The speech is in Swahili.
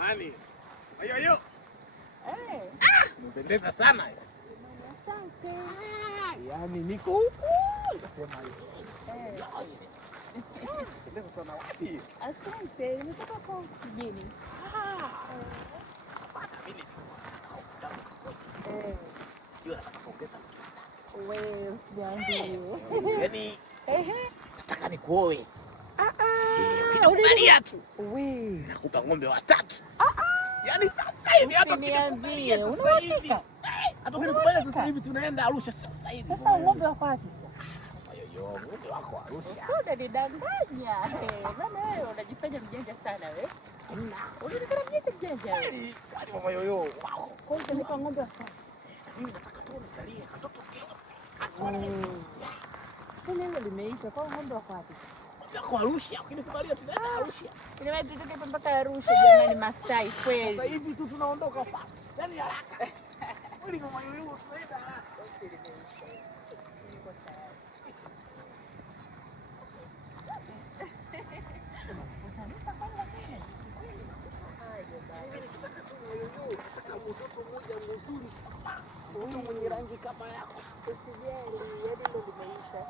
Jamani. Ayo. Mpendeza sana. Asante. Yaani niko huku. Nasema hivi. Mpendeza sana wapi? Asante. Nimetoka kwa mjini. Bana mimi. Yule anataka wewe jambi. Yaani nataka nikuoe. Unakubalia tu. Wewe nakupa ng'ombe watatu. Yaani sasa hivi hata ukiniambia sasa hivi. Hata ukikubalia sasa hivi tunaenda Arusha sasa hivi. Sasa ng'ombe wako wapi? Ayo, ng'ombe wako Arusha. Soda nidanganya. Maana wewe unajifanya mjanja sana wewe. Unaonekana mjanja wewe. Kwani mama yoyo. Kwa hiyo nipa ng'ombe wako. Mimi nataka tu nisalie katoto keusi. Ile limeisha kwa ng'ombe wako wapi? Yako Arusha, ukinikubalia tunaenda Arusha. Ile wewe tutoke mpaka Arusha jamani, Masai kweli. Sasa hivi tu tunaondoka fa. Yaani haraka. Kweli mama yoyo tunaenda haraka. Niko tayari. Nataka mtoto mmoja mzuri sana. Mtu mwenye rangi kama yako. Usijali, hadi ndo limeisha.